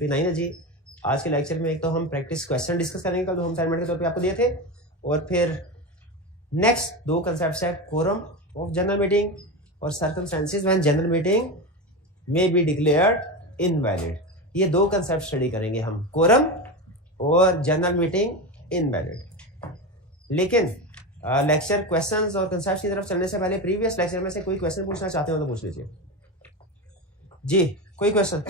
59 है जी। आज के लेक्चर में एक तो हम प्रैक्टिस क्वेश्चन डिस्कस करेंगे कल जो हम असाइनमेंट के तौर पे आपको दिए थे, और फिर नेक्स्ट 2 कंसेप्ट है कोरम ऑफ जनरल मीटिंग और circumstances when general meeting may be declared invalid. ये 2 कंसेप्ट स्टडी करेंगे हम, कोरम और जनरल मीटिंग इनवैलिड। लेकिन लेक्चर क्वेश्चंस और कंसेप्ट की तरफ चलने से पहले प्रीवियस लेक्चर में से कोई क्वेश्चन पूछना चाहते हो तो पूछ लीजिए जी। कोई क्वेश्चन?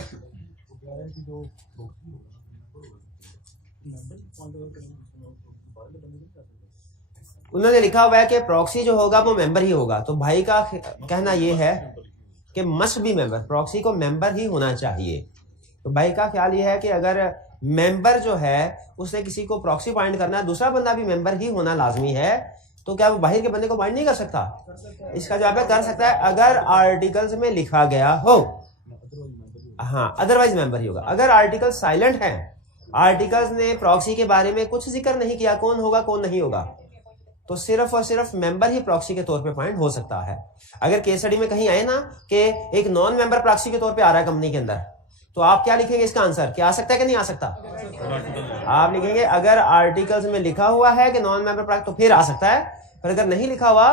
उन्होंने लिखा हुआ है कि प्रॉक्सी जो होगा वो मेंबर ही होगा, तो भाई का कहना ये है कि मस्ट बी मेंबर, प्रॉक्सी को मेंबर ही होना चाहिए। तो भाई का ख्याल ये है कि अगर मेंबर जो है उसने किसी को प्रॉक्सी पॉइंट करना है, दूसरा बंदा भी मेंबर ही होना लाजमी है, तो क्या वो बाहर के बंदे को पॉइंट नहीं कर सकता? इसका जवाब है कर सकता है अगर आर्टिकल्स में लिखा गया हो। हाँ, अदरवाइज मेंबर ही होगा। अगर आर्टिकल साइलेंट है, आर्टिकल्स ने प्रॉक्सी के बारे में कुछ जिक्र नहीं किया कौन होगा कौन नहीं होगा, तो सिर्फ और सिर्फ मेंबर ही प्रॉक्सी के तौर पे पॉइंट हो सकता है। अगर केस स्टडी में कहीं आए ना कि एक नॉन मेंबर प्रॉक्सी के तौर पे आ रहा है कंपनी के अंदर, तो आप क्या लिखेंगे इसका आंसर? क्या आ सकता है कि नहीं आ सकता? आप लिखेंगे अगर आर्टिकल्स में लिखा हुआ है कि नॉन मेंबर प्रॉक्सी तो फिर आ सकता है, पर अगर नहीं लिखा हुआ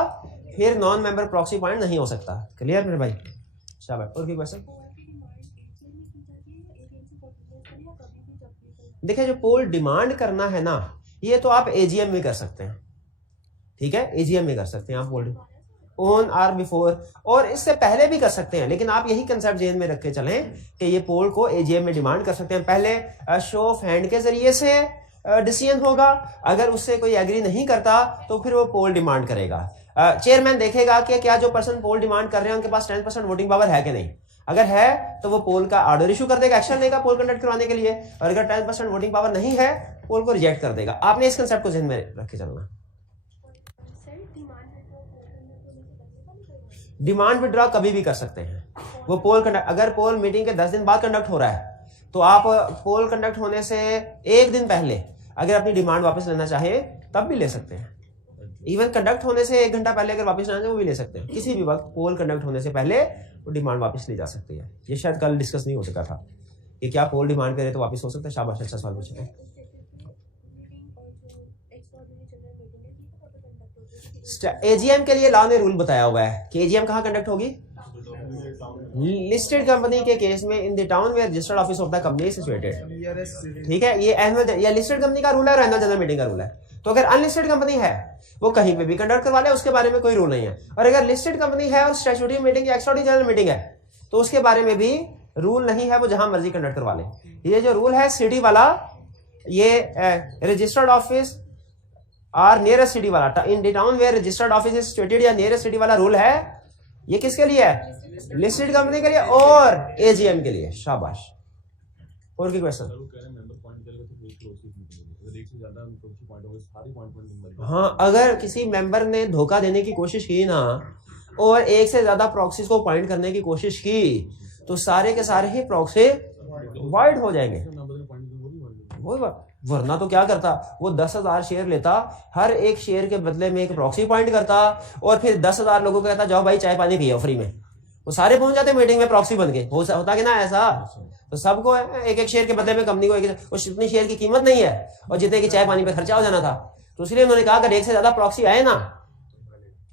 फिर नॉन मेंबर प्रॉक्सी पॉइंट नहीं हो सकता। क्लियर मेरे भाई? शाबाश। और कोई क्वेश्चन? देखिए, जो पोल डिमांड करना है ना, ये तो आप एजीएम में कर सकते हैं, ठीक है, एजीएम में कर सकते हैं आप पोल ऑन आर बिफोर, और इससे पहले भी कर सकते हैं, लेकिन आप यही कंसेप्ट जेन में रख के चलें कि ये पोल को एजीएम में डिमांड कर सकते हैं। पहले शो ऑफ हैंड के जरिए से डिसीजन होगा, अगर उससे कोई एग्री नहीं करता तो फिर वो पोल डिमांड करेगा। चेयरमैन देखेगा कि क्या जो पर्सन पोल डिमांड कर रहे हैं उनके पास 10% वोटिंग पावर है कि नहीं। अगर है तो वो पोल का ऑर्डर इशू कर देगा, एक्शन लेगा पोल कंडक्ट करवाने के लिए, और अगर 10% वोटिंग पावर नहीं है पोल को रिजेक्ट कर देगा। आपने इस कंसेप्ट को ध्यान में रख के चलना। डिमांड विड्रॉ कभी भी कर सकते हैं वो पोल कंडक्ट, अगर पोल मीटिंग के 10 दिन बाद कंडक्ट हो रहा है तो आप पोल कंडक्ट होने से 1 दिन पहले अगर अपनी डिमांड वापस लेना चाहे तब भी ले सकते हैं। इवन कंडक्ट होने से 1 घंटा पहले अगर वापस लेना चाहे वो भी ले सकते हैं। किसी भी वक्त पोल कंडक्ट होने से पहले वो डिमांड वापस ली जा सकती है। ये शायद कल डिस्कस नहीं हो सका था कि क्या पोल डिमांड करे तो वापस हो सकता है। शाबाश, अच्छा सवाल पूछा। एजीएम के लिए लॉ ने रूल बताया हुआ है कि एजीएम कहाँ कंडक्ट होगी? लिस्टेड कंपनी के केस में in the town where registered office of the company situated. ठीक है, ये एनुअल या लिस्टेड कंपनी का रूल है और एनुअल जनरल मीटिंग का रूल है। तो अगर अनलिस्टेड कंपनी है वो कहीं पे भी कंडक्ट करवा ले, उसके बारे में कोई रूल नहीं है। और अगर लिस्टेड कंपनी है और स्टैट्यूटरी मीटिंग या एक्स्ट्राऑर्डिनरी जनरल मीटिंग है तो उसके बारे में भी रूल नहीं है, वो जहां मर्जी कंडक्ट करवा ले। ये जो रूल है सिटी वाला, ये रजिस्टर्ड ऑफिस और नियरेस्ट सिटी वाला, in the town where registered office is situated या नियरेस्ट सिटी वाला रूल है, ये किसके लिए है? लिस्टेड कंपनी के लिए और एजीएम के लिए। शाबाश। और की क्वेश्चन? हाँ, अगर किसी मेंबर ने धोखा देने की कोशिश की ना और एक से ज्यादा प्रॉक्सीज को पॉइंट करने की कोशिश की तो सारे के सारे ही प्रॉक्सी वाइड हो जाएंगे। वरना तो क्या करता, वो 10,000 शेयर लेता, हर एक शेयर के बदले में एक प्रॉक्सी पॉइंट करता और फिर 10,000 लोगों को कहता जाओ भाई चाय पानी पियो फ्री में। वो सारे पहुंच जाते मीटिंग में प्रॉक्सी बन के। होता कि ना ऐसा? तो सबको एक एक शेयर के बदले में कंपनी को जितनी शेयर की कीमत नहीं है और जितने की चाय पानी पे खर्चा हो जाना था, तो इसलिए उन्होंने कहा अगर एक से ज्यादा प्रॉक्सी आए ना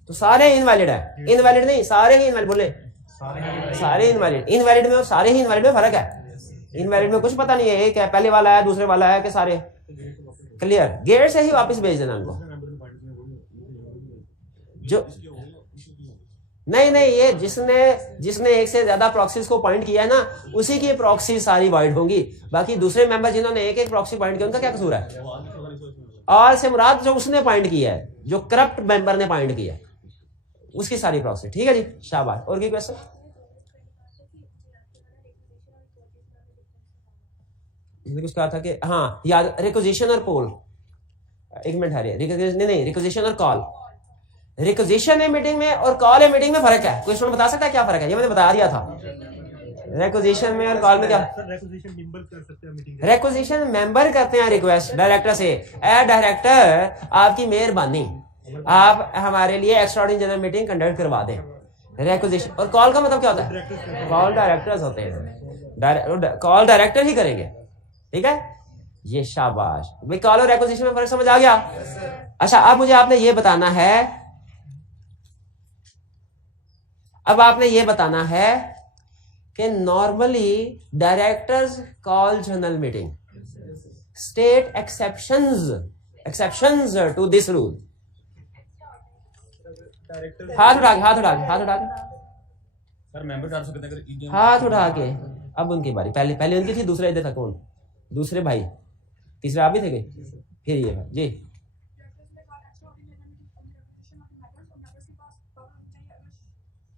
तो सारे इनवैलिड है। इनवैलिड नहीं, सारे ही इनवैलिड। बोले सारे इनवैलिड। इनवैलिड में और सारे ही इनवैलिड में फर्क है। इनवैलिड में कुछ पता नहीं है एक है, पहले वाला है, दूसरे वाला है, कि सारे। क्लियर? गेट से ही वापस भेज देना उनको। जो नहीं, ये जिसने एक से ज्यादा प्रॉक्सीज को पॉइंट किया है ना, उसी की प्रॉक्सी सारी वाइड होंगी। बाकी दूसरे मेंबर जिन्होंने एक एक प्रॉक्सी पॉइंट किया उनका क्या कसूर है? ऑल से मुराद जो उसने पॉइंट किया है, जो करप्ट मेंबर ने पॉइंट किया है, उसकी सारी प्रॉक्सी। ठीक है जी, शाबाश। और की क्वेश्चन? कुछ कहा था कि हाँ याद, रिक्विजिशन और पोल। एक मिनट हारिए, नहीं, रिक्विजिशन और कॉल। रिक्विजिशन है मीटिंग में और कॉल है मीटिंग में फर्क है। कोई स्टूडेंट बता सकता है क्या फर्क है? ये मैंने बता दिया था। रिक्विजिशन में और कॉल में क्या? रिक्विजिशन मेंबर करते हैं रिक्वेस्ट डायरेक्टर से, ए डायरेक्टर आपकी मेहरबानी आप हमारे लिए एक्स्ट्राऑर्डिनरी जनरल मीटिंग कंडक्ट करवा दें। रिक्विजिशन। और कॉल का मतलब क्या होता है? कॉल डायरेक्टर्स होते हैं। कॉल डायरेक्टर ही करेंगे, ठीक है। ये शाबाश भाई, कॉल और एक्विजिशन में फर्क समझ आ गया। अच्छा अब मुझे आपने ये बताना है, अब आपने ये बताना है कि normally directors call general meeting, state exceptions to this rule. हाथ उठा के सर मेंबर 400 कितने कर हाथ उठा के। अब उनकी बारी, पहले उनकी थी, दूसरा इधर था कौन, दूसरे भाई, तीसरा आप भी थे गए, फिर ये भाई जी।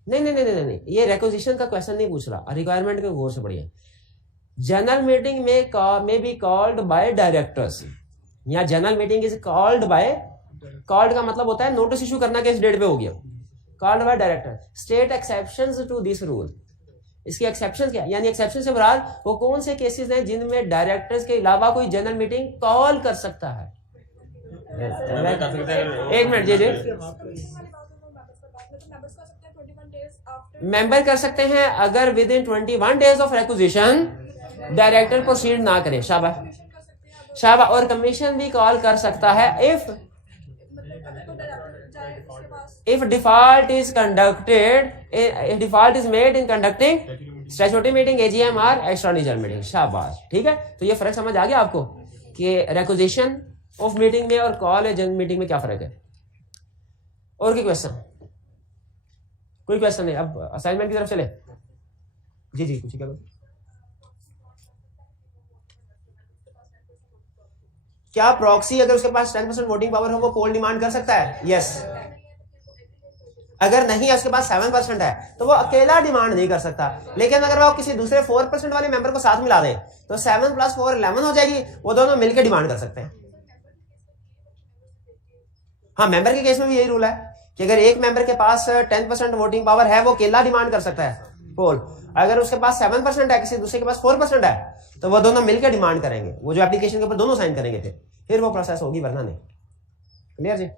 नहीं, ये रिक्वेजिशन का क्वेश्चन नहीं पूछ रहा, रिक्वायरमेंट के गौर से पढ़िए। जनरल मीटिंग में बी कॉल्ड बाय डायरेक्टर्स, या general meeting is called by, called का मतलब होता है नोटिस इशू करना कि इस डेट पे हो गया, called by director. State exceptions to this rule, इसकी एक्सेप्शन क्या, यानी एक्सेप्शन से मुराद वो कौन से केसेस हैं जिनमें डायरेक्टर्स के अलावा कोई जनरल मीटिंग कॉल कर सकता है। एक मिनट जी, मेंबर कर सकते हैं अगर with in 21 days of requisition director proceed ना करे, शाबाश। और कमीशन भी कॉल कर सकता है if default is made in conducting statutory meeting, AGM or extraordinary general meeting। शाबाश, ठीक है। तो ये फर्क समझ आ गया आपको कि रिक्विजिशन ऑफ मीटिंग में और कॉल जनरल मीटिंग में क्या फर्क है। और कोई क्वेश्चन, कोई क्वेश्चन नहीं। अब असाइनमेंट की तरफ चले जी कुछ क्या क्या प्रॉक्सी अगर उसके पास 10% वोटिंग पावर हो वो पोल डिमांड कर सकता है? यस। अगर नहीं है, उसके पास 7% है तो वो अकेला डिमांड नहीं कर सकता, लेकिन अगर वो किसी दूसरे 4% वाले मेंबर को साथ मिला दे तो 7 + 4 11 हो जाएगी, वो दोनों मिलकर डिमांड कर सकते हैं। हाँ, मेंबर के केस में भी यही रूल है कि अगर एक मेंबर के पास 10% वोटिंग पावर है वो अकेला डिमांड कर सकता है पोल, अगर उसके पास 7% है, किसी दूसरे के पास 4% है, तो वो दोनों मिलकर डिमांड करेंगे, वो जो एप्लीकेशन के ऊपर दोनों साइन करेंगे फिर वो प्रोसेस होगी, वरना नहीं। क्लियर जी।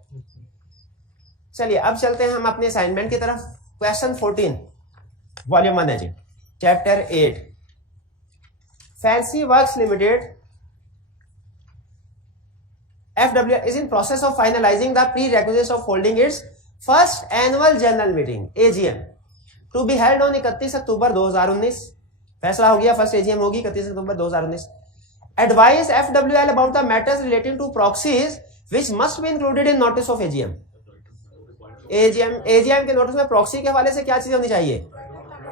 चलिए अब चलते हैं हम अपने असाइनमेंट की तरफ। क्वेश्चन 14 वॉल्यूम 1 है जी, chapter 8 fancy works limited FWL is in process of finalizing the prerequisites of holding its first annual general meeting AGM to be held on 31 अक्टूबर 2019। फैसला हो गया, फर्स्ट AGM होगी 31 अक्टूबर 2019। Advise FWL about the matters relating to proxies which must be included in notice of AGM। AGM के notice में proxy के हवाले से क्या चीज होनी चाहिए?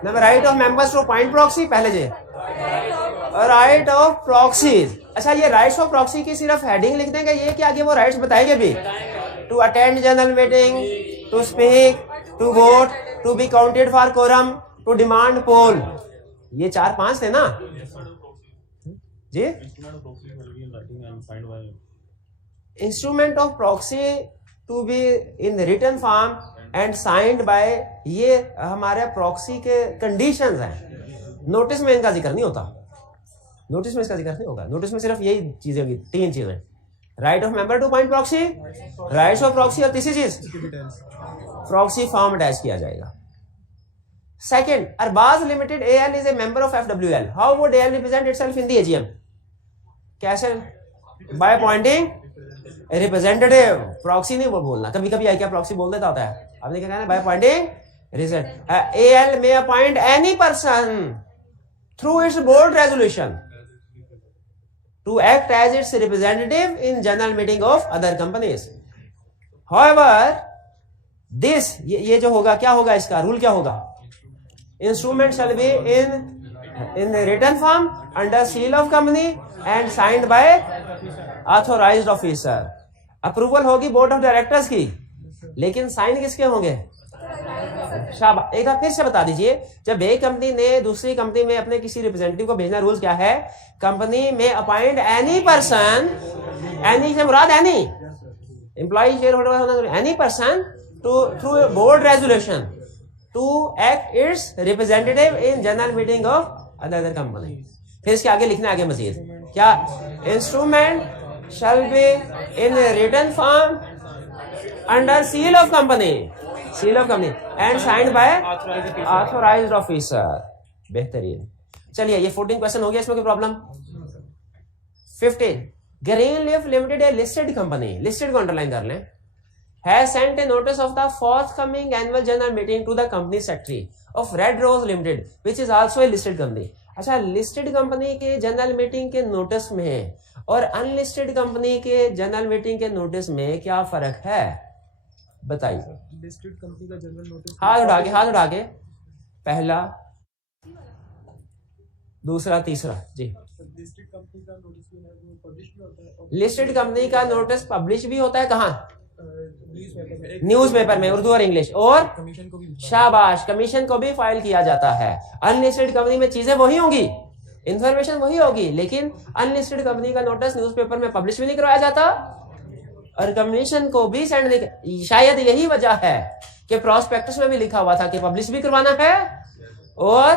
Number right of members to appoint proxy, पहले जे राइट ऑफ प्रॉक्सीज। अच्छा, ये राइट्स ऑफ प्रॉक्सी की सिर्फ हेडिंग लिख देंगे, ये कि आगे वो राइट्स बताएंगे भी? To attend general meeting, to speak, to vote, to be counted for quorum, to demand poll. ये 4-5 थे ना जी। Instrument of proxy to be in written form and signed by, ये हमारे प्रॉक्सी के कंडीशंस हैं। नोटिस में इनका जिक्र नहीं होता, नोटिस में इसका जिक्र नहीं होगा। नोटिस में सिर्फ यही चीजें होगी, 3 चीजें, right of member to appoint proxy, rights of proxy, और तीसरी चीज प्रॉक्सी फॉर्म अटैच किया जाएगा। Second, Arbaz limited AL is a member of FWL। How would AL represent itself in the AGM? कैसे? By appointing representative. प्रॉक्सी नहीं बोलना, कभी कभी आई क्या प्रॉक्सी बोल देता होता है, आपने क्या कहना है? By appointing AL may appoint any person through its board resolution to act as its representative in general meeting of other companies. However, this ये जो होगा, क्या होगा इसका रूल, क्या होगा? Instrument shall be in written form under seal of company and signed by authorized officer। Approval होगी board of directors की, लेकिन साइन किसके होंगे? शाबाश। एक बार फिर से बता दीजिए, जब एक कंपनी ने दूसरी कंपनी में अपने किसी रिप्रेजेंटेटिव को भेजना, रूल क्या है? कंपनी में अपॉइंट एनी पर्सन, एनी से मुराद any employ, share holder, any person to through board resolution to act its representative in general meeting of other company. फिर इसके आगे लिखना, आगे मजीद क्या? Instrument shall be in written form under seal of company and signed by authorized officer। बेहतरीन। चलिए ये 14 क्वेश्चन हो गया, इसमें कोई problem? 15 ग्रीनलीफ limited A listed company, listed को अंडरलाइन कर लें, has sent a notice of the forthcoming annual general meeting to the company secretary of Red Rose Limited, which is also a listed company. अच्छा, listed company के general meeting के notice में और unlisted company के general meeting के notice में क्या फर्क है बताइए? लिस्टेड कंपनी का जनरल नोटिस, हाथ उठा के, हाथ उठा के, पहला, दूसरा, तीसरा जी। लिस्टेड कंपनी का नोटिस जो है वो पब्लिश भी होता है, लिस्टेड कंपनी का नोटिस पब्लिश भी होता है कहाँ? न्यूज़पेपर में, उर्दू और इंग्लिश, और कमीशन को भी, शाबाश, कमीशन को भी फाइल किया जाता है। अनलिस्टेड कंपनी में चीजें वही होंगी, इंफॉर्मेशन वही होगी, लेकिन अनलिस्टेड कंपनी का नोटिस न्यूज़पेपर में पब्लिश भी नहीं करवाया जाता और कमीशन को भी सेंड नहीं। शायद यही वजह है कि प्रोस्पेक्टस में भी लिखा हुआ था कि पब्लिश भी करवाना है और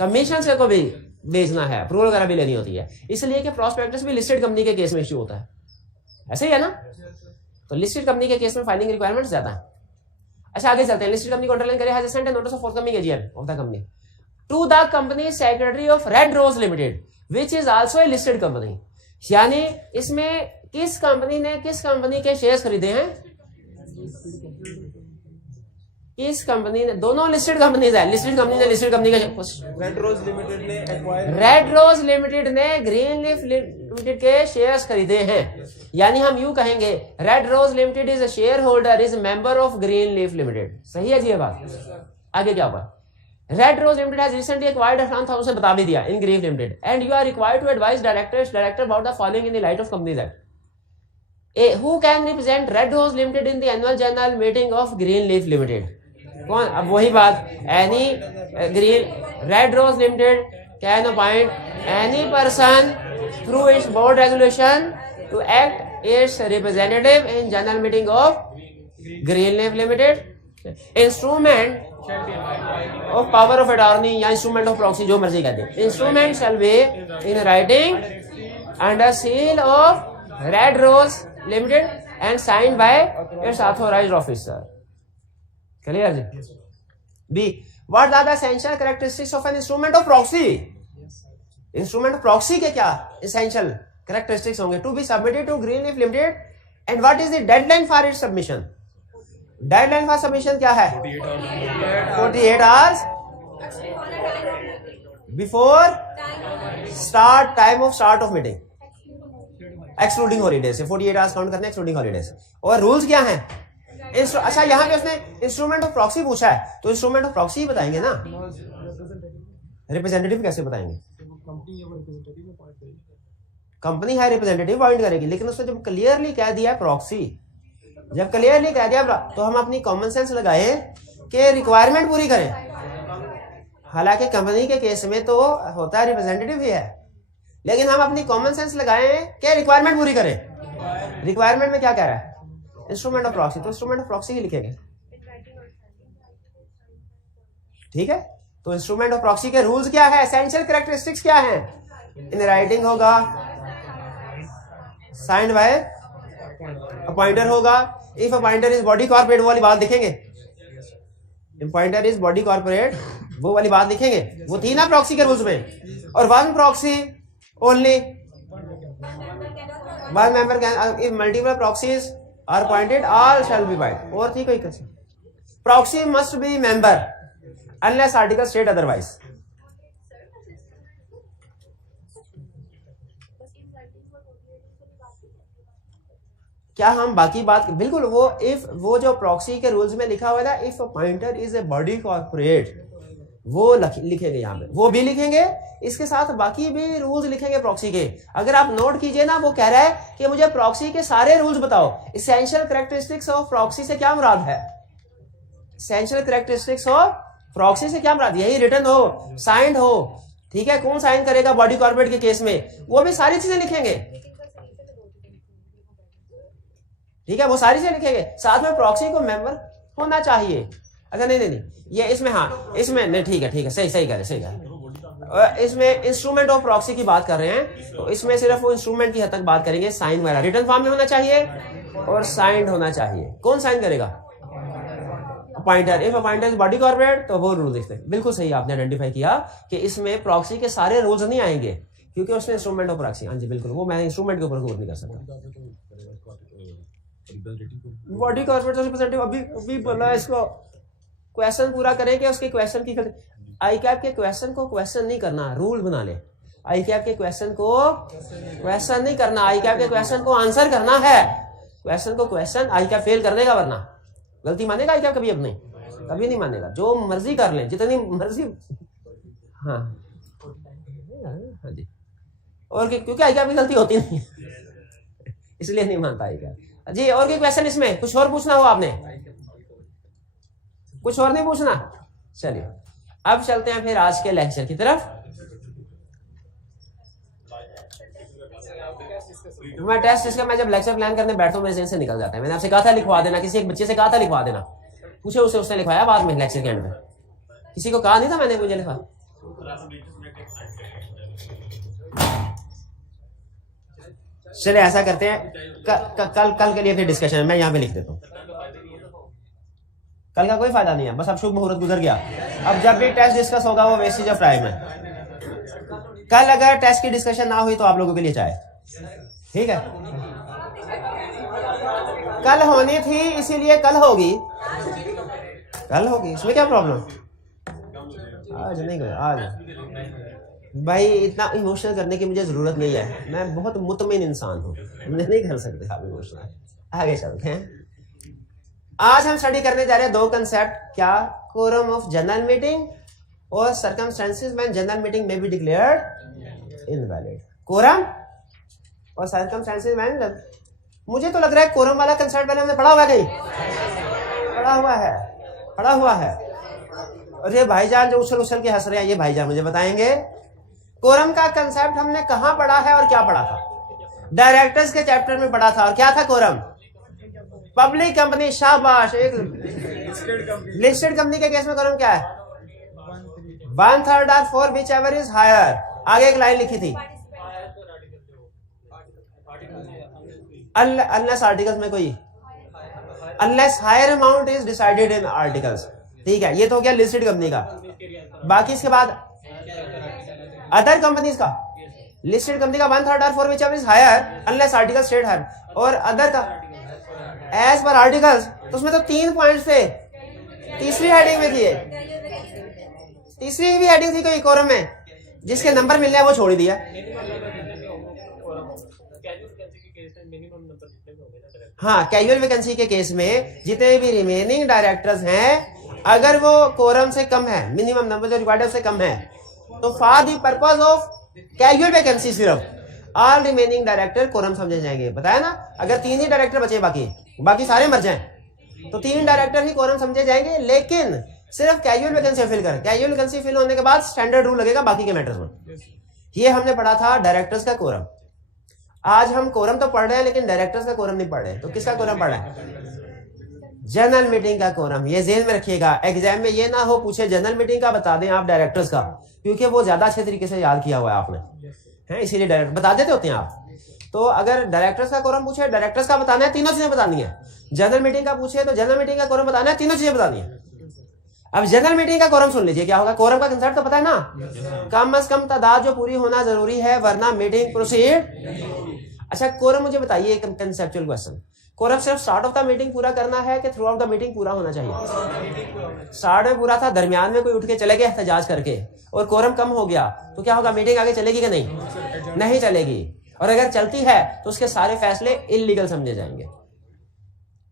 कमीशन से को भी भेजना है, अप्रूवल वगैरह भी लेनी होती है, इसलिए कि प्रोस्पेक्टस भी लिस्टेड कंपनी के केस में इश्यू होता है। ऐसे ही है ना? तो लिस्टेड कंपनी के केस में फाइलिंग रिक्वायरमेंट्स ज्यादा है। अच्छा आगे चलते हैं। लिस्टेड कंपनी को अंडरलाइन करें, has sent a notice of forthcoming AGM of the company to the company secretary of Red Rose Limited which is also a listed company. यानी इसमें किस कंपनी ने किस कंपनी के शेयर्स खरीदे हैं? किस कंपनी ने? दोनों लिस्टेड कंपनीज है। लिस्टेड कंपनी ने लिस्टेड कंपनी का रेड रोज लिमिटेड ने एक्वायर, रेड रोज लिमिटेड ने ग्रीनलीफ लिमिटेड के शेयर्स खरीदे हैं। यानी हम यूं कहेंगे Red Rose limited is a share holder, is member of Greenleaf limited. सही है जी ये बात? आगे क्या हुआ? Red Rose limited has recently acquired 18,000 बता भी दिया in Green limited and you are required to advise director about the following in the light of Companies Act. Who can represent Red Rose limited in the annual general meeting of Greenleaf limited? कौन? अब वही बात, any Green Red Rose limited can appoint any person through its board resolution to act its representative in general meeting of Greenleaf Limited. Instrument of power of attorney या instrument of proxy जो मर्जी कहते हैं, instrument shall be in writing under seal of Red Rose Limited and signed by its authorized officer. Clear ji? B. What are the essential characteristics of an instrument of proxy? Instrument of proxy के क्या essential characteristics होंगे? To be submitted to Greenleaf Limited and what is the deadline for its submission? Deadline for submission क्या है? 48 hours before time of start of meeting, excluding holidays। 48 hours count करते हैं excluding holidays। और rules क्या हैं? अच्छा यहाँ पे उसने इंस्ट्रूमेंट ऑफ प्रॉक्सी पूछा है, तो इंस्ट्रूमेंट ऑफ प्रॉक्सी बताएंगे ना, रिप्रेजेंटेटिव कैसे बताएंगे? कंपनी है रिप्रेजेंटेटिव अपॉइंट करेगी, लेकिन उसने जब क्लियरली कह दिया प्रॉक्सी, जब क्लियरली कह दिया तो हम अपनी कॉमन सेंस लगाए कि रिक्वायरमेंट पूरी करें। हालांकि कंपनी के केस में तो होता है रिप्रेजेंटेटिव ही है, लेकिन हम अपनी कॉमन सेंस लगाए कि रिक्वायरमेंट पूरी करें। रिक्वायरमेंट में क्या कह रहा है? इंस्ट्रूमेंट ऑफ प्रॉक्सी, तो इंस्ट्रूमेंट ऑफ प्रॉक्सी ही लिखेंगे। ठीक है, तो इंस्ट्रूमेंट ऑफ प्रॉक्सी के रूल्स क्या है, एसेंशियल कैरेक्टरिस्टिक्स क्या है? इन राइटिंग होगा, साइंड बाय अपॉइंटर होगा, if appointer is body corporate, वो वाली बात लिखेंगे। अपॉइंटर इज बॉडी कॉर्पोरेट, वो वाली बात लिखेंगे, वो थी ना प्रॉक्सी के रूल्स में। और one proxy only, one member can, if multiple proxies are appointed all shall be void. और थी कोई कैसे? Proxy must be member unless article state otherwise. क्या हम बाकी बात बिल्कुल वो जो प्रॉक्सी के रूल्स में लिखा हुआ है, if appointer is a body corporate, वो लिखेंगे यहाँ पे, वो भी लिखेंगे, इसके साथ बाकी भी रूल्स लिखेंगे प्रॉक्सी के। अगर आप नोट कीजिए ना, वो कह रहा है कि मुझे प्रॉक्सी के सारे रूल्स बताओ। एसेंशियल कैरेक्टरिस्टिक्स ऑफ प्रॉक्सी से क्या मुराद है? एसेंशियल कैरेक्टरिस्टिक्स ऑफ प्रॉक्सी से क्या मुराद? यही रिटन हो, साइंड हो, ठीक है, कौन साइन करेगा बॉडी कॉर्पोरेट के केस में, वो भी सारी चीजें लिखेंगे। ठीक है, वो सारी चीजें लिखेंगे, साथ में प्रॉक्सी को मेंबर होना चाहिए। अच्छा नहीं, ये इसमें, हाँ इसमें नहीं, ठीक है, सही कह रहे। इसमें इंस्ट्रूमेंट ऑफ प्रॉक्सी की बात कर रहे हैं, तो इसमें सिर्फ वो इंस्ट्रूमेंट की हद तक बात करेंगे। साइन वाला रिटन फॉर्म में होना चाहिए और साइंड होना चाहिए। कौन साइन करेगा? Appointer, if appointer is body corporate तो वो रूल देखते हैं। बिल्कुल सही आपने आइडेंटिफाई किया कि इसमें प्रॉक्सी के सारे रूल्स नहीं आएंगे क्योंकि उसने इंस्ट्रूमेंट ऑफ प्रॉक्सी। हाँ जी बिल्कुल, वो मैं इंस्ट्रूमेंट के ऊपर गौर नहीं कर सकता। बॉडी कॉर्पोरेट रिप्रेजेंटेटिव अभी बोला इसको क्वेश्चन पूरा करेंगे, उसके क्वेश्चन की आई कैप के क्वेश्चन को क्वेश्चन नहीं करना, रूल बना ले। आई कैप के क्वेश्चन को क्वेश्चन नहीं करना, आई कैप के क्वेश्चन को आंसर करना है। क्वेश्चन को क्वेश्चन आई कैप फेल कर देगा, वरना गलती मानेगा आई कैप कभी अपनी, कभी नहीं मानेगा। जो मर्जी कर ले, जितनी मर्जी। हाँ हाँ जी, और क्योंकि आई कैप की गलती होती नहीं इसलिए नहीं मानता आई कैप जी। और कोई क्वेश्चन इसमें कुछ और पूछना हो आपने? कुछ और नहीं पूछना? चलिए अब चलते हैं फिर आज के लेक्चर की तरफ। मैं टेस्ट इसका मैं जब लेक्चर प्लान करने बैठता हूँ मेरे ज़हन से निकल जाता है। मैंने आपसे कहा था लिखवा देना, किसी एक बच्चे से कहा था लिखवा देना, पूछे उसे, उसने लिखवाया बाद में लेक्चर के एंड में। किसी को कहा नहीं था मैंने, मुझे लिखा। चलिए ऐसा करते हैं, कल के लिए फिर डिस्कशन मैं यहाँ पे लिख देता हूँ। कल का कोई फायदा नहीं है, बस अब शुभ मुहूर्त गुजर गया। अब जब भी टेस्ट डिस्कस होगा वो वेस्टेज ऑफ टाइम है। कल अगर टेस्ट की डिस्कशन ना हुई तो आप लोगों के लिए चाहे, ठीक है? कल होनी थी इसीलिए कल होगी, कल होगी, इसमें क्या प्रॉब्लम? आज नहीं गया, आज भाई इतना इमोशनल करने की मुझे जरूरत नहीं है, मैं बहुत मुतमिन इंसान हूँ, मुझे नहीं कर सकते आप इमोशनल। आगे चलते हैं। आज हम स्टडी करने जा रहे हैं दो कंसेप्ट, क्या? कोरम ऑफ जनरल मीटिंग और सर्कमस्टेंसेस व्हेन जनरल मीटिंग में बी डिक्लेयर्ड इनवैलिड। कोरम और सर्कमस्टेंसेस व्हेन, मुझे तो लग रहा है कोरम वाला कंसेप्ट पहले हमने पढ़ा हुआ है, कहीं पढ़ा हुआ है। और ये भाईजान जो उछल के हंस रहे हैं, ये भाईजान मुझे बताएंगे कोरम का कंसेप्ट हमने कहां पढ़ा है और क्या पढ़ा था? डायरेक्टर्स के चैप्टर में पढ़ा था। और क्या था कोरम? पब्लिक कंपनी, शाबाश। एक लिस्टेड कंपनी के केस में कोरम क्या है? 1/3 और 4 विच एवर इज हायर। आगे एक लाइन लिखी थी, अनलेस आर्टिकल्स में कोई, unless higher amount is decided in articles. ठीक है, ये तो हो गया लिस्टेड कंपनी का। बाकी इसके बाद अदर कंपनीज का, लिस्टेड कंपनी का 1/3 और 4 whichever is higher unless article state higher, और अदर का एज पर आर्टिकल्स। तो उसमें तो 3 पॉइंट्स थे, तीसरी हेडिंग में थी, तीसरी भी हेडिंग थी कोई कोरम में, जिसके नंबर मिलने हैं वो छोड़ दिया। हाँ, कैजुअल वैकेंसी के केस में जितने भी रिमेनिंग डायरेक्टर्स हैं, अगर वो कोरम से कम है, मिनिमम नंबर जो रिक्वायर्ड से कम है, तो for the purpose of casual vacancy सिर्फ ऑल रिमेनिंग डायरेक्टर कोरम समझे जाएंगे। बताया ना, अगर 3 ही डायरेक्टर बचे, बाकी सारे मर जाएं, तो 3 डायरेक्टर ही कोरम समझे जाएंगे। लेकिन सिर्फ कैजुअल वैकेंसी फिल कर, कैजुअल वैकेंसी फिल होने के बाद स्टैंडर्ड रूल लगेगा बाकी के मैटर्स में। ये हमने पढ़ा था डायरेक्टर्स का कोरम। आज हम कोरम तो पढ़ रहे हैं लेकिन डायरेक्टर्स का कोरम नहीं पढ़ रहे। तो किसका कोरम पढ़ रहे हैं? जनरल मीटिंग का कोरम। ये जेल में रखिएगा, एग्जाम में ये ना हो पूछे जनरल मीटिंग का बता दें आप डायरेक्टर्स का, क्योंकि वो ज्यादा अच्छे तरीके से याद किया हुआ है आपने, है इसीलिए डायरेक्टर बता देते होते हैं आप। तो अगर डायरेक्टर्स का कोरम पूछे, डायरेक्टर्स का बताना है, तीनों चीजें बतानी है। जनरल मीटिंग का पूछे तो जनरल मीटिंग का कोरम बताना है, तीनों चीजें बतानी है। अब जनरल मीटिंग का कोरम सुन लीजिए क्या होगा। कोरम का कंसेप्ट तो पता है ना, कम से कम तादाद जो पूरी होना जरूरी है, वरना मीटिंग प्रोसीड। अच्छा, कोरम मुझे बताइए एक कंसेप्चुअल क्वेश्चन, कोरम सिर्फ स्टार्ट ऑफ द मीटिंग पूरा करना है कि थ्रू आउट द मीटिंग पूरा होना चाहिए? स्टार्ट में पूरा था, दरमियान में कोई उठ के चले गए एहतजाज करके और कोरम कम हो गया, तो क्या होगा? मीटिंग आगे चलेगी कि नहीं? नहीं चलेगी। और अगर चलती है तो उसके सारे फैसले इलीगल समझे जाएंगे,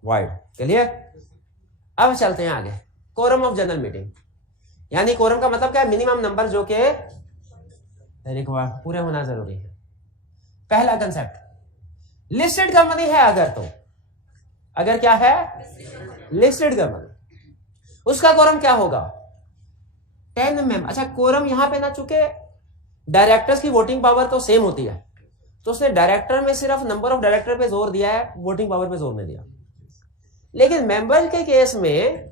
वाइड। चलिए अब चलते हैं आगे। कोरम ऑफ जनरल मीटिंग, यानी कोरम का मतलब क्या है? मिनिमम नंबर जो के पूरे होना जरूरी है। पहला कंसेप्ट, लिस्टेड कंपनी है अगर, तो अगर क्या है? लिस्टेड कंपनी, उसका कोरम क्या होगा? 10 मेंबर। अच्छा, कोरम यहां पे ना, चूंकि डायरेक्टर्स की वोटिंग पावर तो सेम होती है, तो उसने डायरेक्टर में सिर्फ नंबर ऑफ डायरेक्टर पे जोर दिया है, वोटिंग पावर पे जोर नहीं दिया। लेकिन मेंबर के केस में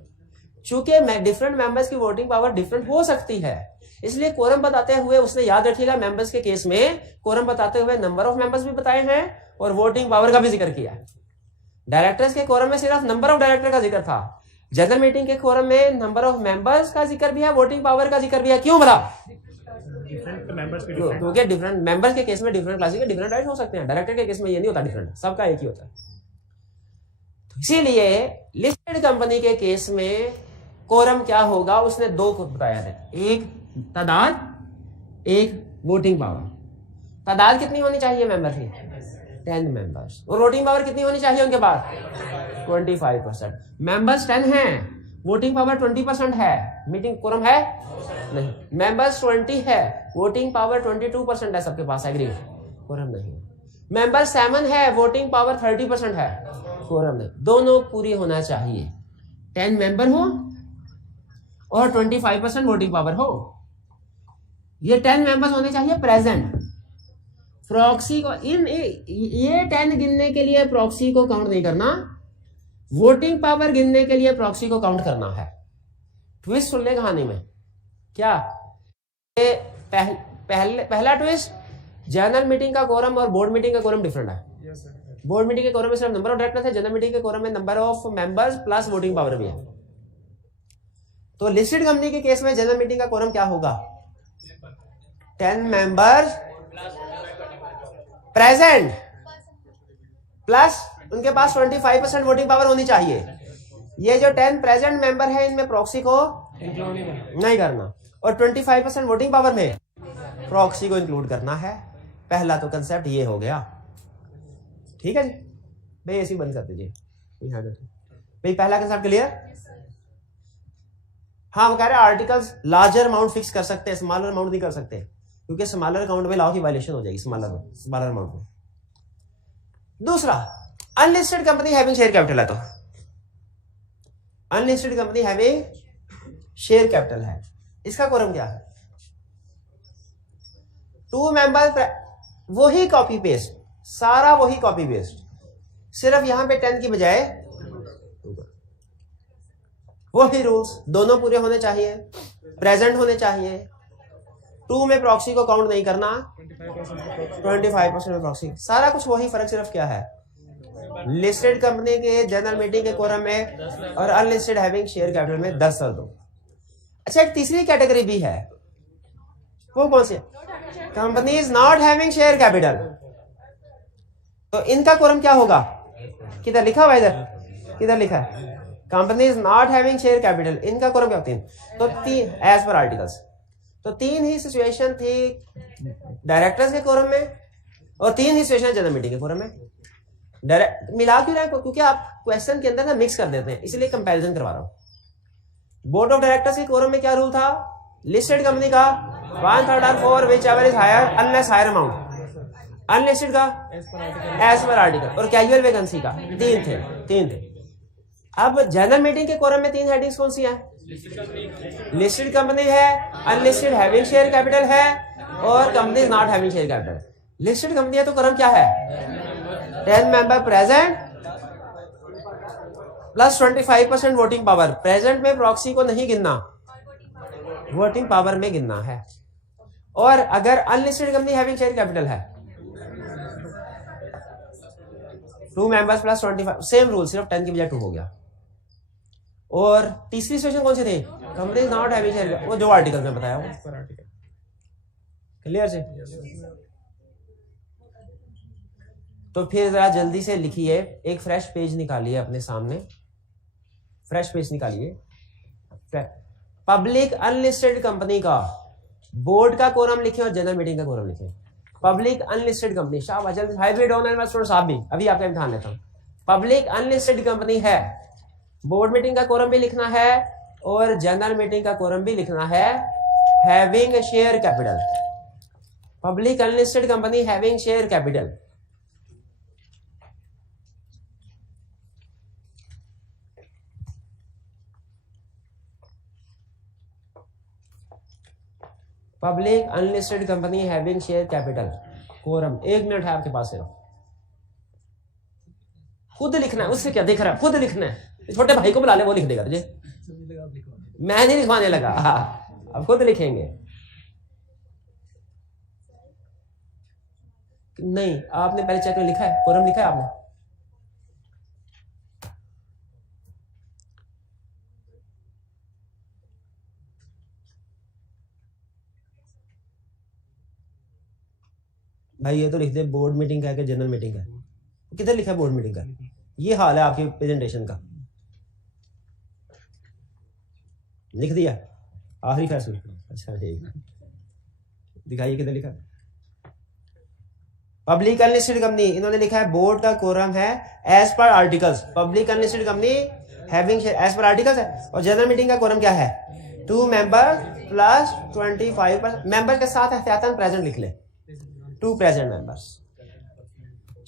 चूंकि डिफरेंट मेंबर्स की वोटिंग पावर डिफरेंट हो सकती है, इसलिए कोरम बताते हुए उसने, याद रखिएगा, मेंबर्स के केस में कोरम बताते हुए नंबर ऑफ मेंबर्स भी बताए हैं और वोटिंग पावर का भी जिक्र किया है। डायरेक्टर्स के कोरम में सिर्फ नंबर ऑफ डायरेक्टर का जिक्र था, जनरल मीटिंग के कोरम में नंबर ऑफ मेंबर्स का जिक्र भी है, वोटिंग पावर का जिक्र भी है। क्यों भला? क्योंकि डिफरेंट मेंबर्स के केस में डिफरेंट क्लासेस के डिफरेंट राइट हो सकते हैं, डायरेक्टर के केस में ये नहीं होता डिफरेंट, सबका एक ही होता है। तो इसीलिए लिस्टेड कंपनी के केस में कोरम क्या होगा, उसने दो को बताया है, एक तादाद, एक वोटिंग पावर। तादाद कितनी होनी चाहिए मेंबर की? 10 मेंबर्स। और वोटिंग पावर कितनी होनी चाहिए उनके पास? 25%। मेंबर्स 10 हैं, वोटिंग पावर 20% है, मीटिंग कोरम है नहीं। मेंबर्स 20 है, वोटिंग पावर 22% है सबके पास, एग्री, कोरम नहीं है। मेंबर 7 है, वोटिंग पावर 30% है, कोरम नहीं। दोनों पूरी होना चाहिए, 10 मेंबर हो और 25% वोटिंग पावर हो। ये 10 मेंबर्स होने चाहिए प्रेजेंट। प्रॉक्सी को ये 10 गिनने के लिए प्रॉक्सी को काउंट नहीं करना, वोटिंग पावर गिनने के लिए प्रॉक्सी को काउंट करना है। ट्विस्ट सुन ले कहानी में क्या? पहला ट्विस्ट, जनरल मीटिंग का कोरम और बोर्ड मीटिंग का कोरम डिफरेंट है। बोर्ड मीटिंग के कोरम में सिर्फ नंबर ऑफ डायरेक्टर्स है, जनरल मीटिंग के कोरम में number of members plus voting power भी है। तो लिस्टेड कंपनी के केस में जनरल मीटिंग का कोरम क्या होगा? 10 मेंबर्स प्रेजेंट प्लस उनके पास 25% वोटिंग पावर होनी चाहिए। ये जो 10 प्रेजेंट मेंबर है इनमें प्रॉक्सी को नहीं करना, और 25% वोटिंग पावर में प्रॉक्सी को इंक्लूड करना है। पहला तो कंसेप्ट ये हो गया, ठीक है जी भाई, ऐसे ही बंद कर दीजिए भाई। पहला कंसेप्ट क्लियर? हाँ, वो कह रहे हैं आर्टिकल्स लार्जर अमाउंट फिक्स कर सकते हैं, स्मॉलर अमाउंट नहीं कर सकते, क्योंकि स्मॉलर अकाउंट में लॉ की वायलेशन हो जाएगी स्मॉलर अमाउंट में। दूसरा, unlisted company having share capital है, तो unlisted company having share capital है, इसका कोरम क्या है? 2 मेंबर, वही कॉपी पेस्ट, सारा वही कॉपी पेस्ट, सिर्फ यहां पे 10 की बजाय वही रूल्स, दोनों पूरे होने चाहिए, प्रेजेंट होने चाहिए। 2 में प्रॉक्सी को काउंट नहीं करना, 25% में प्रॉक्सी, सारा कुछ वही, फर्क सिर्फ क्या है? लिस्टेड कंपनी के जनरल मीटिंग के कोरम में और अनलिस्टेड हैविंग शेयर कैपिटल में 10 और 2। अच्छा, एक तीसरी कैटेगरी भी है, वो कौन सी? Companies not having share capital. तो इनका कोरम क्या होगा? किधर लिखा हुआ? इधर किधर लिखा है? Companies not having share capital, इनका कोरम क्या होती है? तो 3 एज पर आर्टिकल्स। तो 3 ही सिचुएशन थी डायरेक्टर्स के कोरम में और 3 ही सिचुएशन जनरल मीटिंग के कोरम में। मिला क्यों रहा है? क्योंकि आप क्वेश्चन के अंदर ना मिक्स कर देते हैं, इसलिए कंपैरिजन करवा रहा हूं। बोर्ड ऑफ डायरेक्टर्स के कोरम में क्या रूल था? लिस्टेड कंपनी का 1/3 और 4 whichever is higher unless higher amount. Unlisted का एज पर आर्टिकल, और कैजुअल वैकेंसी का 3 थे। अब जनरल मीटिंग के कोरम में 3 हेडिंग्स कौन सी हैं? लिस्टेड कंपनी है, अनलिस्टेड हैविंग शेयर कैपिटल है, और company not having share capital. Listed company है तो कोरम क्या है? 10 member present plus 25% voting power. Present में प्रॉक्सी को नहीं गिनना, वोटिंग पावर में गिनना है। और अगर unlisted company having share capital है, 2 मेंबर्स प्लस 25, सेम रूल, सिर्फ 10 की बजाय 2 हो गया। और तीसरी सिचुएशन कौन सी थी? कंपनी नॉट हैविंग शेयर, वो जो आर्टिकल में बताया वो। क्लियर से? तो फिर जरा जल्दी से लिखिए, एक फ्रेश पेज निकालिए अपने सामने, फ्रेश पेज निकालिए। पब्लिक अनलिस्टेड कंपनी का बोर्ड का कोरम लिखें और जनरल मीटिंग का कोरम लिखें। पब्लिक अनलिस्टेड कंपनी, शाबाश, जल्दी हाइब्रिड ऑनलाइन इन्वेस्टमेंट साहब भी, अभी आपका इम्तिहान लेता हूं। पब्लिक अनलिस्टेड कंपनी है, बोर्ड मीटिंग का कोरम भी लिखना है और जनरल मीटिंग का कोरम भी लिखना है, having share capital. Public unlisted company having share capital. Public unlisted company having share capital, quorum. 1 minute है आपके पास, सिर्फ खुद लिखना है, उससे क्या दिख रहा है, खुद लिखना है। छोटे भाई को बुला ले, वो लिख देगा तुझे, मैं नहीं लिखवाने लगा। हाँ, अब खुद लिखेंगे। नहीं, आपने पहले चेक में लिखा है, कोरम लिखा है आपने? भाई ये तो लिख दे बोर्ड मीटिंग का है कि जनरल मीटिंग का है, किधर लिखा है बोर्ड मीटिंग का? ये हाल है आपकी प्रेजेंटेशन का, लिख दिया आखिरी फैसला। अच्छा ठीक, दिखाइए किधर लिखा। पब्लिक अनलिस्टेड कंपनी, इन्होंने लिखा है बोर्ड का कोरम है as per articles, public unlisted company having as per articles है। और जनरल मीटिंग का कोरम क्या है? 2 मेंबर प्लस 25% मेंबर के साथ एहतियातन प्रेजेंट लिख ले, 2 प्रेजेंट मेंबर्स।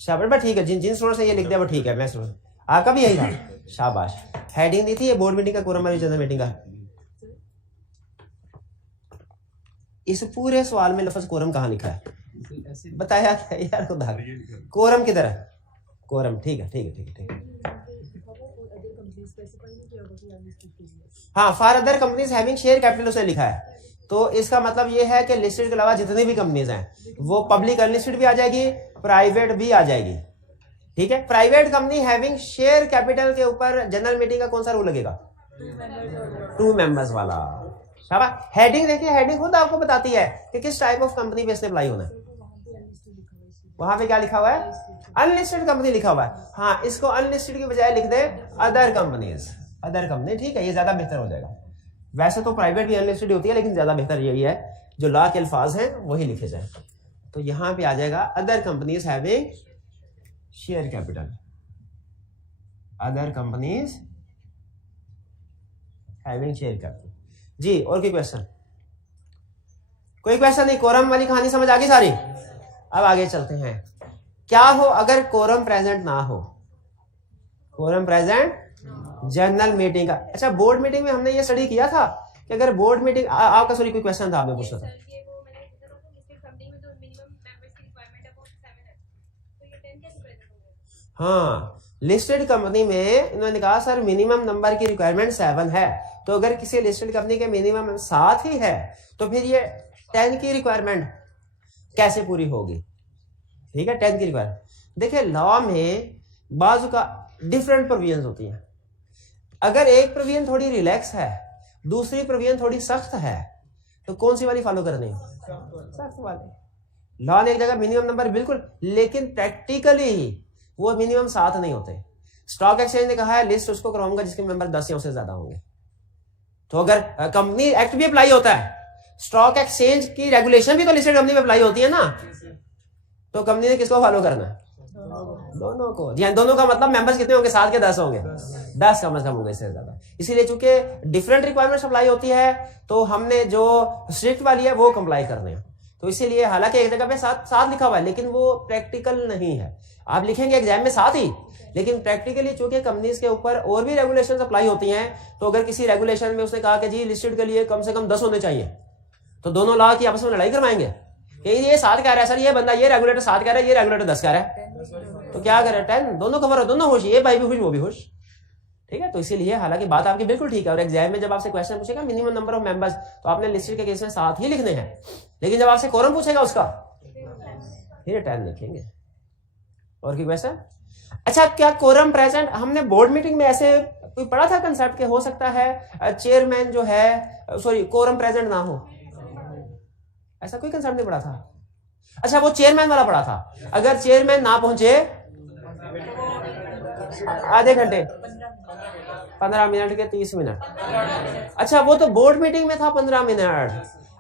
शाबाश, बट ठीक है, जिन जिन स्टूडेंट्स ने ये लिख दिया वो ठीक है। मैं स्टूडेंट आपका भी यही था, शाबाश। हेडिंग दी थी ये बोर्ड मीटिंग का कोरम और जनरल मीटिंग का। इस पूरे सवाल में लफ्ज कोरम कहाँ लिखा है बताया क्या यार खुदा? कोरम किधर है? कोरम ठीक है, ठीक है, ठीक है, ठीक है। हाँ, for other companies having share capital उसने लिखा है, तो इसका मतलब ये है कि लिस्टेड के अलावा जितनी भी कंपनीज हैं वो पब्लिक अनलिस्टेड भी आ जाएगी, प्राइवेट भी आ जाएगी। ठीक है, private company having share capital के ऊपर जनरल मीटिंग का कौन सा रूल लगेगा? 2 मेंबर्स वाला। शाबाश। हेडिंग देखिए, हेडिंग खुद आपको बताती है कि किस टाइप ऑफ कंपनी पे इसने अप्लाई होना है। वहां पे क्या लिखा हुआ है? अनलिस्टेड कंपनी लिखा हुआ है। हाँ, इसको अनलिस्टेड की बजाय लिख दे अदर कंपनीज, अदर कंपनी। ठीक है, ये ज्यादा बेहतर हो जाएगा। वैसे तो प्राइवेट भी अनलिस्टेड होती है, लेकिन ज्यादा बेहतर यही है जो लॉ के अल्फाज हैं वही लिखे जाए। तो यहां पे आ जाएगा other companies having share capital, other companies having share capital. जी, और कोई क्वेश्चन? कोई क्वेश्चन नहीं? कोरम वाली कहानी समझ आ गई सारी? अब आगे चलते हैं। क्या हो अगर कोरम प्रेजेंट ना हो? कोरम प्रेजेंट जनरल मीटिंग का। अच्छा, बोर्ड मीटिंग में हमने ये स्टडी किया था कि अगर बोर्ड मीटिंग आपका सॉरी कोई क्वेश्चन था आपने पूछा था? हाँ, लिस्टेड कंपनी में इन्होंने कहा सर मिनिमम नंबर की रिक्वायरमेंट 7 है, तो अगर किसी लिस्टेड कंपनी के मिनिमम 7 ही है तो फिर ये 10 की रिक्वायरमेंट कैसे पूरी होगी? ठीक है, 10 की रिक्वायरमेंट। देखिए, लॉ में बाजू का डिफरेंट प्रोविजंस होती हैं। अगर एक प्रोविजन थोड़ी रिलैक्स है, दूसरी प्रोविजन थोड़ी सख्त है, तो कौन सी वाली फॉलो करनी है? सख्त वाली। लॉ ने एक जगह मिनिमम नंबर बिल्कुल, लेकिन प्रैक्टिकली वो मिनिमम 7 नहीं होते। स्टॉक एक्सचेंज ने कहा है लिस्ट उसको करवाऊंगा जिसके मेंबर 10 या उससे ज्यादा होंगे। तो अगर कंपनी एक्ट भी अप्लाई होता है, स्टॉक एक्सचेंज की रेगुलेशन भी तो लिस्टेड कंपनी में अप्लाई होती है ना, तो कंपनी ने किसको फॉलो करना है? दोनों को। जी, दोनों का मतलब मेंबर्स कितने होंगे? 7 के 10 होंगे, 10 कम से कम होंगे, इससे ज्यादा। इसीलिए चूंकि डिफरेंट रिक्वायरमेंट्स अप्लाई होती है तो हमने जो स्ट्रिक्ट वाली है वो कंप्लाई करने हैं। तो इसीलिए हालांकि एक जगह पे 7 लिखा हुआ है, लेकिन वो प्रैक्टिकल नहीं है। आप लिखेंगे एग्जाम में 7 ही, लेकिन प्रैक्टिकली चूंकि कंपनीज के ऊपर और भी रेगुलेशंस अप्लाई होती हैं, तो अगर किसी रेगुलेशन में उसने कहा कि जी लिस्टेड के लिए कम से कम 10 होने चाहिए, तो दोनों लॉ की आपस में लड़ाई करवाएंगे कि ये 7 कह रहा है सर, ये बंदा ये रेगुलेटर 7 कह रहा है, ये रेगुलेटर 10 कह रहा है, तो क्या करे? 10 दोनों कवर हो, दोनों खुश, ये भाई भी खुश वो भी खुश। ठीक है, तो इसीलिए हालांकि बात आपकी बिल्कुल ठीक है। और एग्जाम में जब आपसे क्वेश्चन पूछेगा मिनिमम नंबर ऑफ मेंबर्स, तो आपने लिस्टेड के केस में 7 ही लिखने हैं, लेकिन जब आपसे कोरम पूछेगा उसका फिर 10 लिखेंगे। और कोई क्वेश्चन? अच्छा, क्या कोरम प्रेजेंट? हमने बोर्ड मीटिंग में ऐसे कोई पढ़ा था कंसेप्ट के हो सकता है चेयरमैन जो है सॉरी कोरम प्रेजेंट ना हो, ऐसा कोई कंसेप्ट नहीं पढ़ा था? अच्छा, वो चेयरमैन वाला पढ़ा था। अगर चेयरमैन ना पहुंचे आधे घंटे, 15 मिनट के 30 मिनट। अच्छा, वो तो बोर्ड मीटिंग में था 15 मिनट।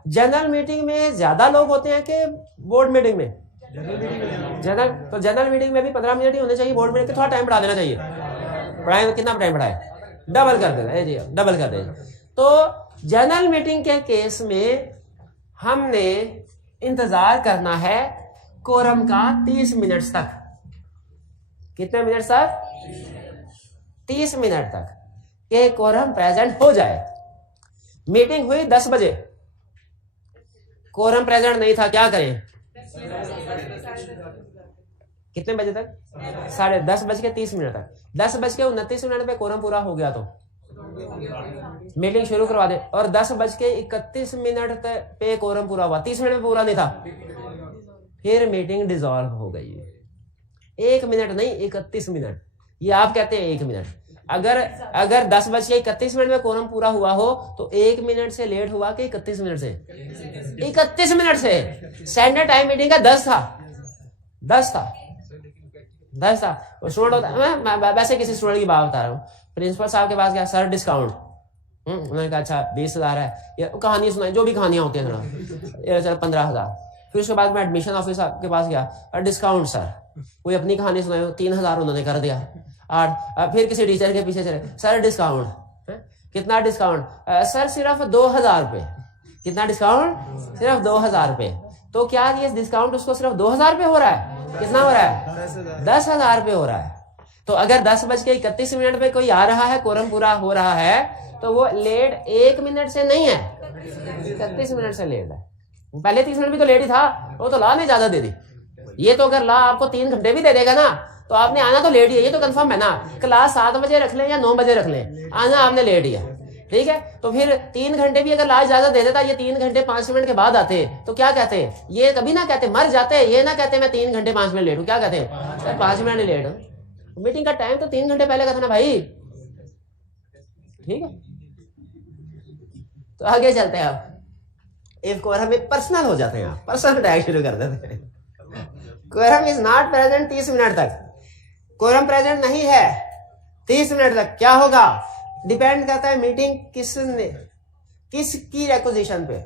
जनरल मीटिंग में ज्यादा लोग होते हैं कि बोर्ड मीटिंग में? तो जनरल मीटिंग में भी 15 मिनट ही होने चाहिए, बोर्ड मीटिंग थोड़ा टाइम बढ़ा देना चाहिए। पढ़ाए कितना टाइम बढ़ाए? डबल कर देना जी, डबल कर देना। तो जनरल मीटिंग के केस में हमने इंतजार करना है कोरम का 30 मिनट तक। कितने मिनट तक? 30 मिनट तक के कोरम प्रेजेंट हो जाए। मीटिंग हुई 10 बजे, कोरम प्रेजेंट नहीं था, क्या करें? कितने बजे तक? 10:30 तक। 10:29 पे कोरम पूरा हो गया तो मीटिंग शुरू करवा दे। और 10:31 पे कोरम पूरा हुआ, 30 मिनट में पूरा नहीं था, फिर मीटिंग डिसॉल्व हो गई। 1 मिनट नहीं, 31 मिनट। ये आप कहते हैं 1 मिनट। अगर 10:31 में कोरम पूरा हुआ हो तो 1 मिनट से लेट हुआ कि 31 मिनट से? 31 मिनट से। स्टैंडर्ड टाइम मीटिंग का 10 था, 10 था। स्टूडेंट होता है, मैं वैसे किसी स्टूडेंट की बात बता रहा हूँ। प्रिंसिपल साहब के पास गया, सर डिस्काउंट। उन्होंने कहा अच्छा 20,000 है, ये कहानी सुनाई, जो भी कहानियां होती हैं, ये चल 15,000। फिर उसके बाद मैं एडमिशन ऑफिसर के पास गया, डिस्काउंट सर, कोई अपनी कहानी सुनाई, 3,000 उन्होंने कर दिया। और फिर किसी टीचर के पीछे चले, सर डिस्काउंट, कितना डिस्काउंट? सर सिर्फ 2,000 रुपये। कितना डिस्काउंट? सिर्फ 2,000 रुपये। तो क्या ये डिस्काउंट उसको सिर्फ 2,000 रुपये हो रहा है? कितना हो रहा है? 10,000 रुपये हो रहा है। तो अगर 10:31 पे कोई आ रहा है, कोरम पूरा हो रहा है, तो वो लेट 1 मिनट से नहीं है, 31 मिनट से लेट है। पहले 30 मिनट भी तो लेट ही था, वो तो लॉ ने इजाजत दे दी। ये तो अगर लॉ आपको 3 घंटे भी दे देगा ना, तो आपने आना तो लेट ही है, ये तो कंफर्म है ना। क्लास 7 बजे रख लें या 9 बजे रख लें, आना आपने लेट ही है, ठीक है। तो फिर 3 घंटे भी अगर लॉ इजाजत दे देता, ये 3 घंटे 5 मिनट के बाद आते, तो क्या कहते? ये कभी ना कहते मर जाते, ये ना कहते मैं 3 घंटे 5 मिनट लेट हूँ, क्या कहते? सर 5 मिनट लेट हूँ। मीटिंग का टाइम तो 3 घंटे पहले का था ना भाई, ठीक है। तो आगे चलते हैं आप। एक कोरम में पर्सनल हो जाते हैं, आप पर्सनल अटैक शुरू कर देते हैं। Quorum is not present 30 minute तक, कोरम प्रेजेंट नहीं है 30 मिनट तक, क्या होगा? डिपेंड करता है मीटिंग किसकी रेक्विजिशन पे।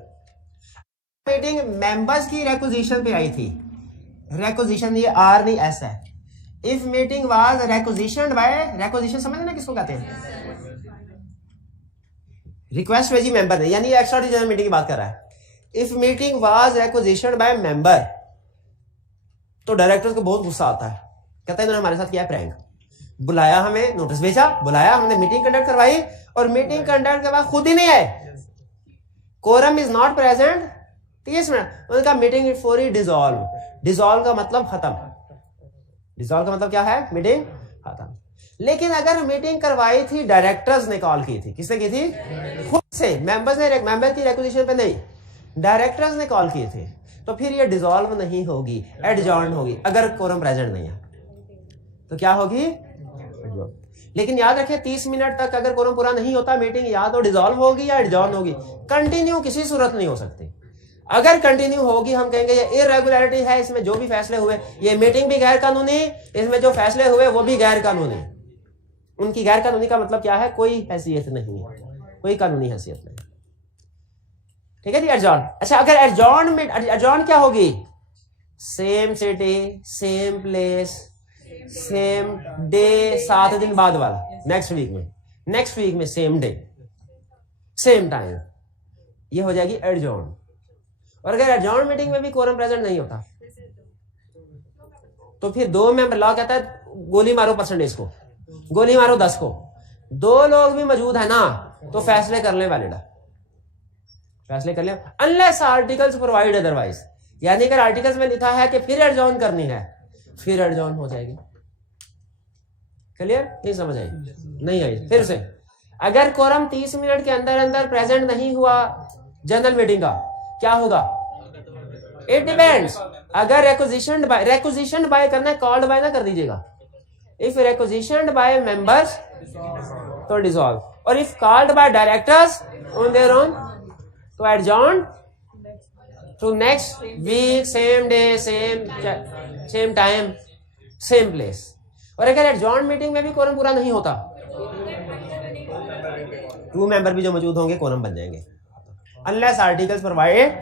मीटिंग मेंबर्स की रेक्विजिशन पे आई थी, रेक्विजिशन ये आर नहीं एस है। If meeting was requisition by, requisition समझ ना किसको कहते हैं? रिक्वेस्ट भेजी मेंबर ने, यानी एक्स्ट्राऑर्डिनरी मीटिंग की बात कर रहा है। If meeting was requisition by member, तो डायरेक्टर्स को बहुत गुस्सा आता है, कहता है इन्होंने हमारे साथ किया प्रैंक, बुलाया, हमें नोटिस भेजा, बुलाया, हमने मीटिंग कंडक्ट करवाई और मीटिंग कंडक्ट के बाद खुद ही नहीं आए। Quorum is not present 30 minute, उनका meeting is for dissolve. Dissolve का मतलब खत्म, डिसॉल्व का मतलब क्या है? मीटिंग खत्म। लेकिन अगर मीटिंग करवाई थी, डायरेक्टर्स ने कॉल की थी, किसने की थी? खुद से, मेंबर्स ने, मेंबर की रेक्विजिशन पे नहीं, डायरेक्टर्स ने कॉल की थी, तो फिर ये डिसॉल्व नहीं होगी, एडजॉर्न होगी। अगर कोरम प्रेजेंट नहीं है तो क्या होगी? लेकिन याद रखें 30 मिनट तक अगर कोरम पूरा नहीं होता, मीटिंग या तो डिसॉल्व होगी या एडजॉर्न होगी, कंटिन्यू किसी सूरत नहीं हो सकती। अगर कंटिन्यू होगी, हम कहेंगे ये इरेगुलरिटी है, इसमें जो भी फैसले हुए, ये मीटिंग भी गैर कानूनी, इसमें जो फैसले हुए वो भी गैर कानूनी। उनकी गैर कानूनी का मतलब क्या है? कोई हैसियत नहीं है, कोई कानूनी हैसियत नहीं, ठीक है जी। एडजॉर्न, अच्छा अगर एडजॉर्न में, एडजॉर्न क्या होगी? Same city, same place, same day, 7 दिन बाद वाला, नेक्स्ट वीक में सेम डे, सेम टाइम, ये हो जाएगी एडजॉर्न। और अगर एडजॉर्न मीटिंग में भी कोरम प्रेजेंट नहीं होता, तो फिर 2 मेंबर, लॉ कहता है गोली मारो परसेंटेज को, गोली मारो 10 को, 2 लोग भी मौजूद है ना, तो फैसले कर ले, वैलिड फैसले कर ले, अनलेस आर्टिकल्स प्रोवाइड अदरवाइज। यानी अगर आर्टिकल्स में लिखा है कि फिर एडजॉर्न करनी है, फिर एडजॉर्न हो जाएगी। क्लियर? नहीं समझ आई? नहीं आई? फिर से, अगर कोरम 30 मिनट के अंदर अंदर प्रेजेंट नहीं हुआ जनरल मीटिंग का, क्या होगा? It depends. अगर रेक्विजिशन बाय करना है, कॉल्ड बाय ना कर दीजिएगा। इफ रेक्विजिशन बाय मेंबर्स तो डिसॉल्व, और if called by directors on their own तो adjourn to next week, same day, same time, same place. और अगर एडजॉर्न मीटिंग में भी कोरम पूरा नहीं होता, 2 मेंबर भी जो मौजूद होंगे कोरम बन जाएंगे, अनलेस आर्टिकल्स प्रोवाइड।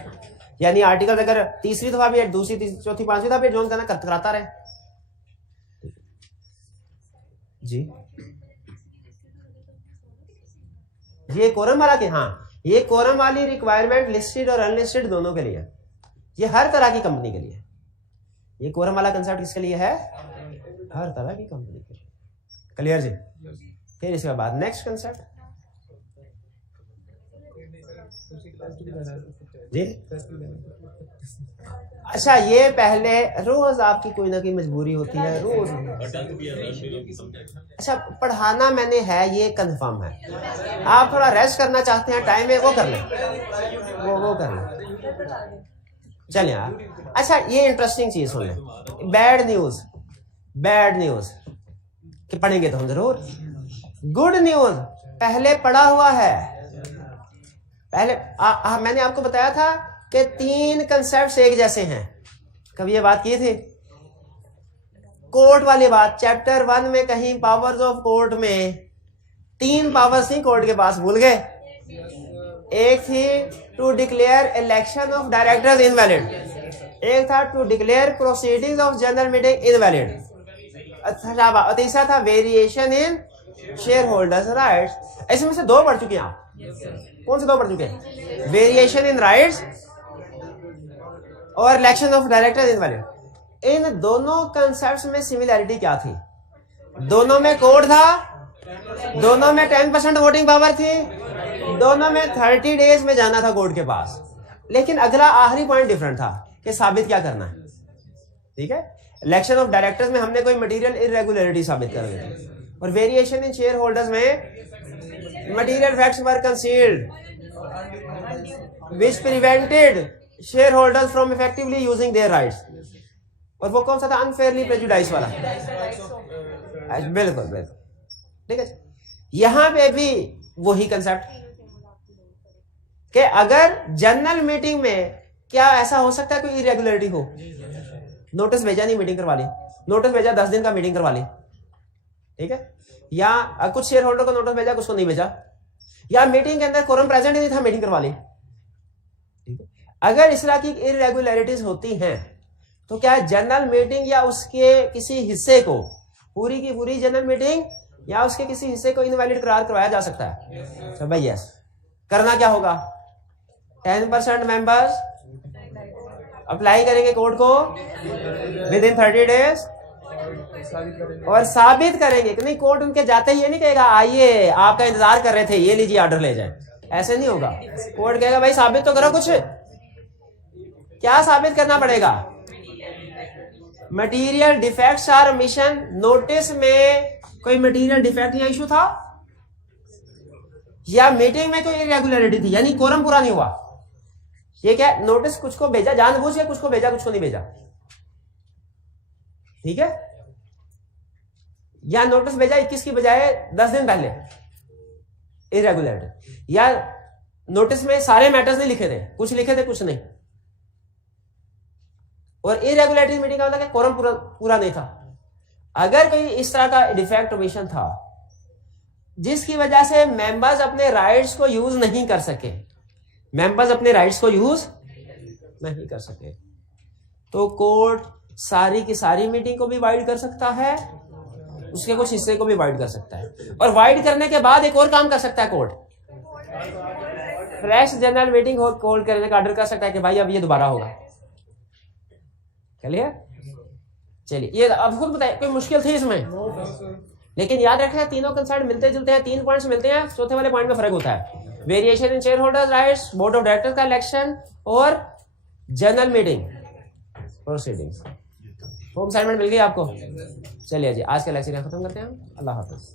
यानी आर्टिकल अगर तीसरी दफा भी, दूसरी, तीसरी, चौथी, 5वीं दफा भी एडजॉर्न करना कराता रहे जी। ये कोरम वाला के, हाँ, ये कोरम वाली रिक्वायरमेंट लिस्टेड और अनलिस्टेड दोनों के लिए, ये हर तरह की कंपनी के लिए। ये कोरम वाला कंसेप्ट किसके लिए है? हर तरह की कंपनी के लिए। क्लियर जी? फिर इसके बाद नेक्स्ट कंसेप्ट जी। अच्छा, ये पहले रोज आपकी कोई ना कोई मजबूरी होती है, रोज। अच्छा, पढ़ाना मैंने है, ये कंफर्म है। आप थोड़ा रेस्ट करना चाहते हैं, टाइम है, वो कर लें, वो कर लें, चलिए यार। अच्छा, ये इंटरेस्टिंग चीज सुन लें। बैड न्यूज कि पढ़ेंगे तो हम जरूर। गुड न्यूज पहले पढ़ा हुआ है। पहले मैंने आपको बताया था कि 3 कंसेप्ट्स एक जैसे हैं, कभी ये बात की थी? कोर्ट वाली बात, चैप्टर 1 में कहीं पावर्स ऑफ कोर्ट में 3 पावर्स थी कोर्ट के पास, भूल गए? एक थी to declare election of directors invalid, एक था to declare proceedings of general meeting invalid, और तीसरा था variation in share holders rights. इसमें से 2 पढ़ चुके हैं आप? कौन से 2 पढ़ चुके हैं? वेरिएशन इन राइट्स और इलेक्शन ऑफ डायरेक्टर्स इनवैलिड। इन दोनों कंसेप्ट्स में सिमिलैरिटी क्या थी? दोनों में कोड था, दोनों में 10% वोटिंग पावर थी, दोनों में 30 डेज में जाना था कोर्ट के पास, लेकिन अगला आखिरी पॉइंट डिफरेंट था कि साबित क्या करना है। ठीक है, इलेक्शन ऑफ डायरेक्टर्स में हमने कोई मटेरियल इरेगुलरिटी साबित कर दी, और वेरिएशन इन शेयर होल्डर्स में material facts were concealed which prevented share holders from effectively using their rights. और वो कौन सा था? अनफेयरली प्रेजुडाइज वाला। बिल्कुल बिल्कुल, ठीक है। यहां पे भी वही कंसेप्ट कि अगर जनरल मीटिंग में क्या ऐसा हो सकता है कोई इरेगुलरिटी हो? नोटिस भेजा नहीं, मीटिंग करवा ली, नोटिस भेजा 10 दिन का, मीटिंग करवा ली, ठीक है। या कुछ शेयर होल्डर को नोटिस भेजा, कुछ को नहीं भेजा, या मीटिंग के अंदर कोरम प्रेजेंट ही नहीं था, मीटिंग करवा ली, ठीक है। अगर इस तरह की इरेगुलरिटीज होती हैं तो क्या जनरल मीटिंग या उसके किसी हिस्से को, पूरी की पूरी जनरल मीटिंग या उसके किसी हिस्से को इनवैलिड करार करवाया जा सकता है? तो भाई यस, करना क्या होगा? 10% मेंबर्स अप्लाई करेंगे कोर्ट को विद इन 30 डेज और साबित करेंगे कि नहीं, कोर्ट उनके जाते ही ये नहीं कहेगा आइए आपका इंतजार कर रहे थे, ये लीजिए ऑर्डर ले जाए, ऐसे नहीं होगा। कोर्ट कहेगा भाई साबित तो करो कुछ। क्या साबित करना पड़ेगा? Material defects or omission. Notice में कोई मटीरियल डिफेक्ट या इशू था, या मीटिंग में कोई इरेगुलरिटी थी, यानी कोरम पूरा नहीं हुआ। ये क्या? नोटिस कुछ को भेजा जानबूझ के, कुछ को भेजा, कुछ को नहीं भेजा, ठीक है। या नोटिस भेजा 21 की बजाय 10 दिन पहले, इरेगुलरिटी। या नोटिस में सारे मैटर्स नहीं लिखे थे, कुछ लिखे थे कुछ नहीं। और इरेगुलरिटी मीटिंग का मतलब कोरम पूरा नहीं था। अगर कोई इस तरह का डिफेक्ट ओमिशन था जिसकी वजह से मेंबर्स अपने राइट्स को यूज नहीं कर सके, मेंबर्स अपने राइट्स को यूज नहीं कर सके, तो कोर्ट सारी की सारी मीटिंग को भी वाइड कर सकता है, उसके कुछ हिस्से को भी वाइड कर सकता है। और वाइड करने के बाद एक और काम कर सकता है court, fresh general meeting hold करने का ऑर्डर कर सकता है कि भाई अब ये दोबारा होगा। चलिए चलिए, ये अब खुद बताइए कोई मुश्किल थी इसमें? लेकिन याद रखें तीनों कंसेप्ट मिलते जुलते हैं, 3 पॉइंट्स मिलते हैं, चौथे वाले पॉइंट में फर्क होता है। Variation in share holders rights, board of directors का इलेक्शन और general meeting proceedings. Home assignment मिल गई आपको? चलिए जी, आज का लेक्चर यहाँ खत्म करते हैं। अल्लाह हाफिज।